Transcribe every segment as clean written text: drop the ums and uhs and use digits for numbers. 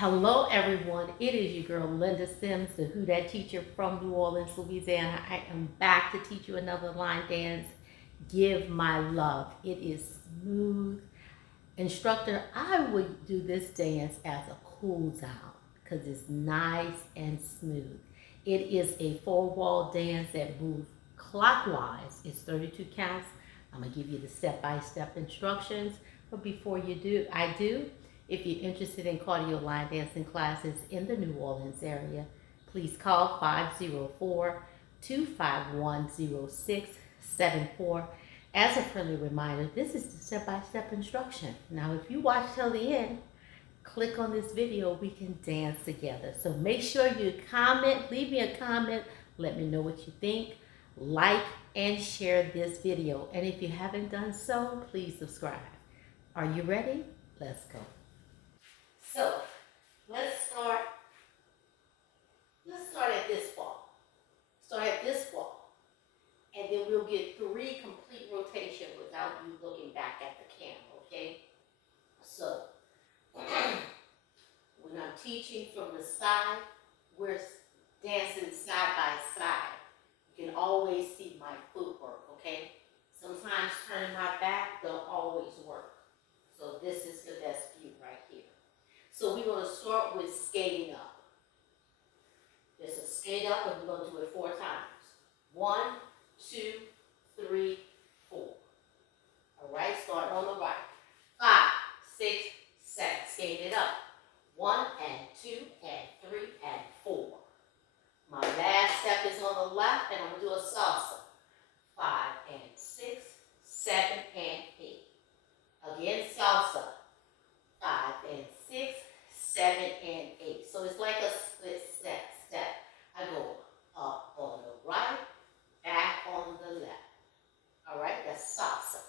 Hello, everyone. It is your girl, Linda Sims, the Who Dat teacher from New Orleans, Louisiana. I am back to teach you another line dance, Give My Love. It is smooth. Instructor, I would do this dance as a cool down because it's nice and smooth. It is a four-wall dance that moves clockwise. It's 32 counts. I'm going to give you the step-by-step instructions. But before I do, if you're interested in cardio line dancing classes in the New Orleans area, please call 504-251-0674. As a friendly reminder, this is the step-by-step instruction. Now, if you watch till the end, click on this video, we can dance together. So make sure you comment, leave me a comment, let me know what you think, like and share this video. And if you haven't done so, please subscribe. Are you ready? Let's go. So let's start at this wall. Start at this wall. And then we'll get 3 complete rotations without you looking back at the camera, okay? So when I'm teaching from the side, we're dancing side by side. You can always see my footwork, okay? Sometimes turning my back don't always work. So this is the best view right here. So we're going to start with skating up. There's a skate up and we're going to do it 4 times. 1, 2, 3, 4. All right, start on the right. 5, 6, 7, skate it up. 1 and 2 and 3 and 4. My last step is on the left and I'm going to do a salsa. 5 and 6, 7 and 8. Again, salsa. 5 and 6, 7 and 8. So it's like a split step. I go up on the right, back on the left. All right, that's salsa.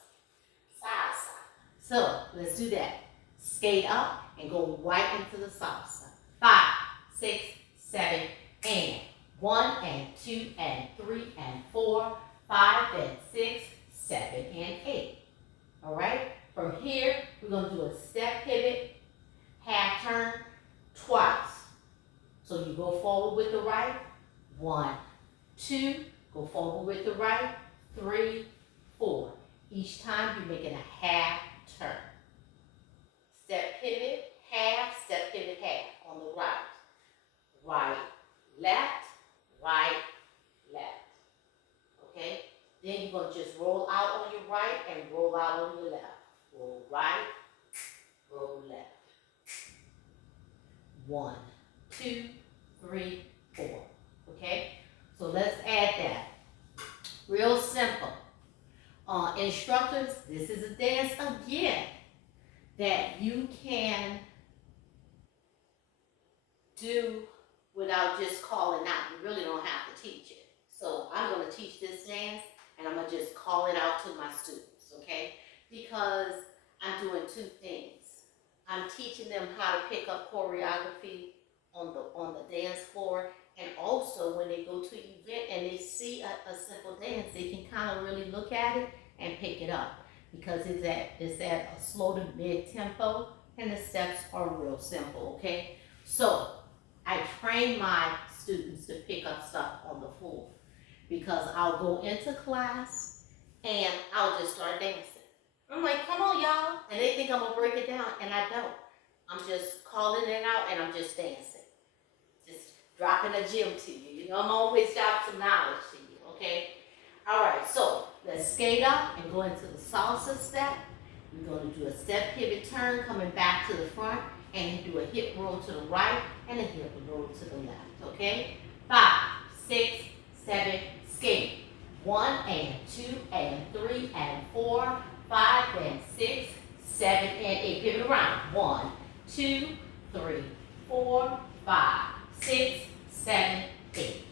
So let's do that. Skate up and go right into the salsa. 5, 6, 7, and 1 and 2 and 3 and 4, 5 and 6, 7 and 8. All right. From here, we're going to do a step pivot, half turn, twice. So you go forward with the right, 1, 2, go forward with the right, 3, 4. Each time you're making a half turn. Step pivot, half, step pivot, half on the right. Right, left, right, left. Okay? Then you're going to just roll out on your right and roll out on your left. Roll right, roll left. 1, 2, 3, 4. Okay? So let's add that. Real simple. Instructors, this is a dance again that you can do without just calling out. You really don't have to teach it. So I'm going to teach this dance and I'm going to just call it out to my students, okay? Because I'm doing 2 things. I'm teaching them how to pick up choreography on the dance floor, and also when they go to an event and they see a simple dance, they can kind of really look at it and pick it up because it's at a slow to mid tempo and the steps are real simple, okay? So I train my students to pick up stuff on the floor because I'll go into class and I'll just start dancing. I'm like, come on, y'all. And they think I'm going to break it down, and I don't. I'm just calling it out, and I'm just dancing. Just dropping a gem to you. You know, I'm always dropping some knowledge to you, okay? All right, so let's skate up and go into the salsa step. We're going to do a step pivot turn, coming back to the front, and do a hip roll to the right and a hip roll to the left, okay? 5, 6, 7, skate. 1 and 2 and 3 and 4, 5 and 6, 7 and 8. Pivot around. 1, 2, 3, 4, 5, 6, 7, 8.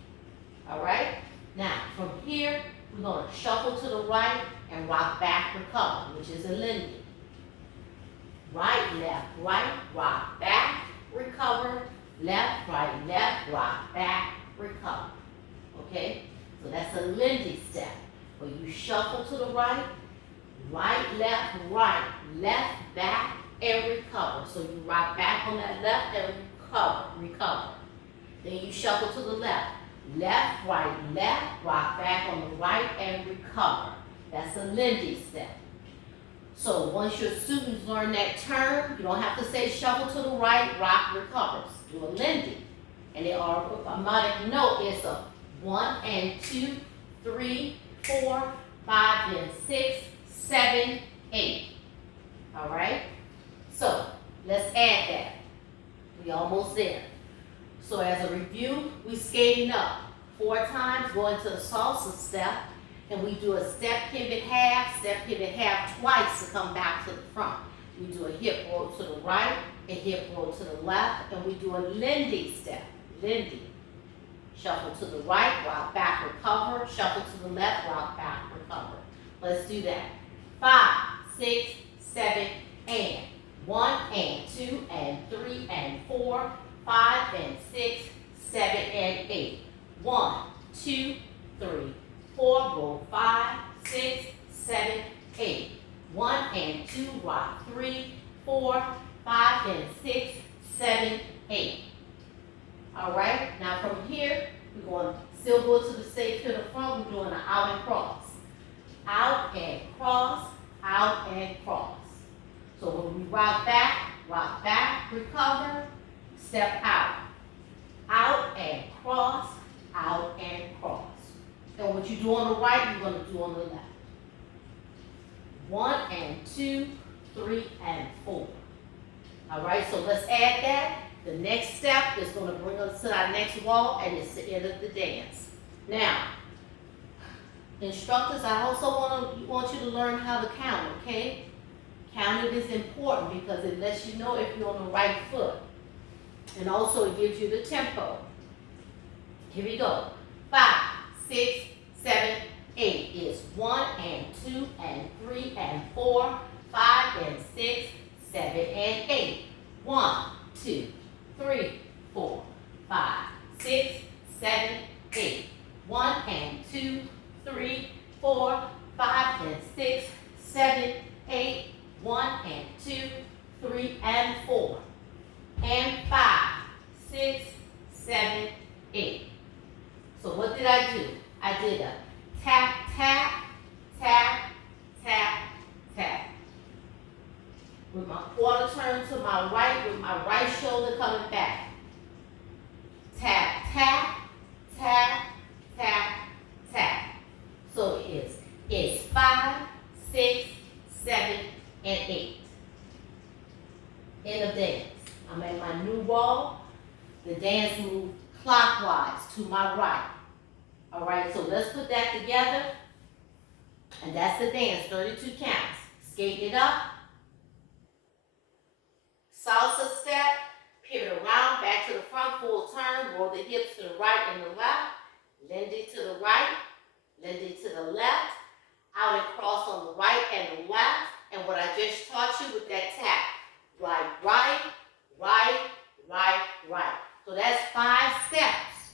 All right? Now, from here, we're going to shuffle to the right and rock back, recover, which is a Lindy. Right, rock back, recover, left, rock back, recover. Okay? So that's a Lindy step, where you shuffle to the right, left, back, and recover. So you rock back on that left and recover. Then you shuffle to the left. Left, right, rock back on the right and recover. That's a Lindy step. So once your students learn that term, you don't have to say shuffle to the right, rock, recovers. Do a Lindy. And they are automatic note is a 1 and 2, 3, 4, 5, and 6, 7, 8. All right? So let's add that. We almost there. So as a review, we skating up 4 times, go into a salsa step, and we do a step pivot half twice to come back to the front. We do a hip roll to the right, a hip roll to the left, and we do a Lindy step. Lindy. Shuffle to the right, rock back, recover. Shuffle to the left, rock back, recover. Let's do that. 5, 6, 7, and 1 and 2 and 3 and 4, 5 and 6, 7 and 8. 1, 2, 3, 4, roll 5, 6, 7, 8. 1 and 2, rock 3, 4, 5 and 6, 7, 8. All right, now from here, we're going to still go to the same to the front. We're doing an out and cross. Out and cross, out and cross. So when we rock back, recover, step out. Out and cross, out and cross. And what you do on the right, you're going to do on the left. 1 and 2, 3 and 4. All right, so let's add that. The next step is going to bring us to our next wall, and it's the end of the dance. Now, instructors, I also want you to learn how to count, okay? Counting is important because it lets you know if you're on the right foot. And also it gives you the tempo. Here we go. 5, 6, 7, 8 is 1 and 2 and 3 and 4, 5 and 6, 7 and 8. 1, 2, 3, 4, 5, 6, 7, 8. 1 and 2, 3, 4, 5 and 6, 7, 8. 1 and 2, 3 and 4. And 5, 6, 7, 8. So what did I do? I did a tap, tap, tap, tap, tap. With my quarter turn to my right, with my right shoulder coming back. Tap, tap, tap, tap, tap. So it's 5, 6, 7, and 8. End of dance. I'm at my new wall. The dance move clockwise to my right. All right, so let's put that together. And that's the dance, 32 counts. Skate it up. Salsa step, pivot around, back to the front, full turn, roll the hips to the right and the left, Lindy to the right, Lindy to the left, out and cross on the right and the left, and what I just taught you with that tap, right, right, right, right, right. So that's 5 steps.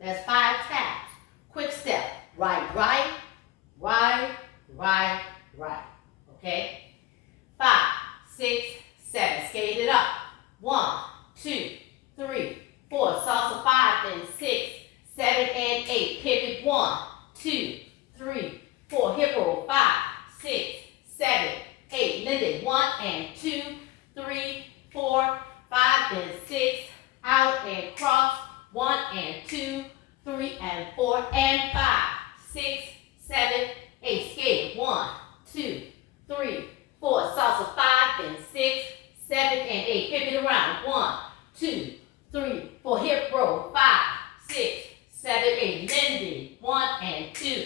That's 5 taps. Quick step, right, right, right, right, right. Okay? 5, 6, 7. Skate it up. 1, 2, 3, 4. Salsa 5 and 6, 7 and 8. Pivot 1, 2, 3, 4. Hip roll 5, 6, 7, 8. Lindy 1 and 2, 3, 4, 5 and 6. Out and cross. 1 and 2, 3 and 4 and 5, 6, 7, 8. Skate 1, 2, 3, 4. Salsa 5 and 6, 7 and 8. Pivot around. 1, 2, 3, 4. Hip roll. 5, 6, 7, 8. Lindy. 1 and 2,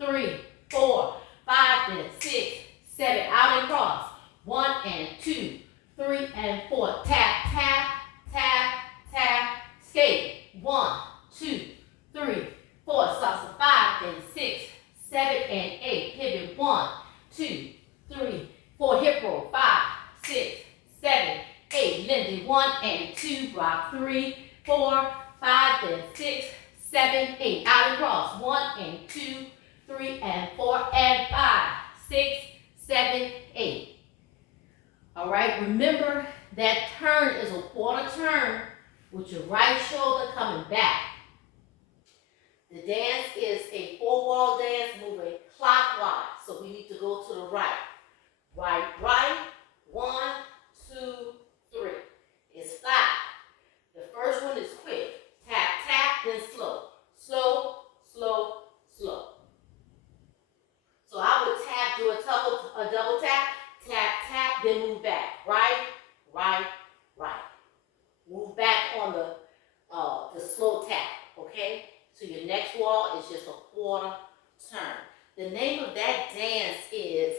3, 4, 5 and 6, 7. Out and cross. 1 and 2, 3 and 4. Tap, tap, tap, tap. Skate. 1, 2, 3, 4. Salsa 5 and 6, 7 and 8. Pivot 1, 2, 3, 4. Hip roll. 5, 6, 7, 8. Lindy 1 and 2. Rock 3, 4, 5 and 6, 7, 8. Out and cross. 1 and 2, 3 and 4 and 5, 6, 7, 8. All right, remember that turn is a quarter turn with your right shoulder coming back. The dance is a four-wall dance moving clockwise, so we need to go to the right. Right, right, 1, 2, 3. It's 5. The first one is quick. Tap, tap, then slow. Slow, slow, slow. So I would tap, do a double tap, tap, tap, then move back. Right, right, right. Move back on the slow tap, okay? So your next wall is just a quarter turn. The name of that dance is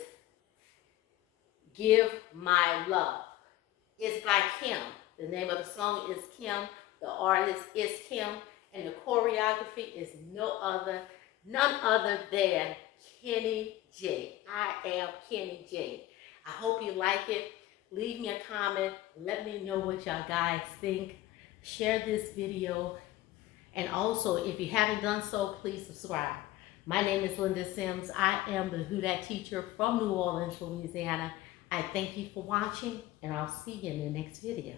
Give My Love. It's by Kim. The name of the song is Kim. The artist is Kim. And the choreography is none other than Kenny J. I am Kenny J. I hope you like it. Leave me a comment. Let me know what y'all guys think. Share this video. And also, if you haven't done so, please subscribe. My name is Linda Sims. I am the Who Dat teacher from New Orleans, Louisiana. I thank you for watching, and I'll see you in the next video.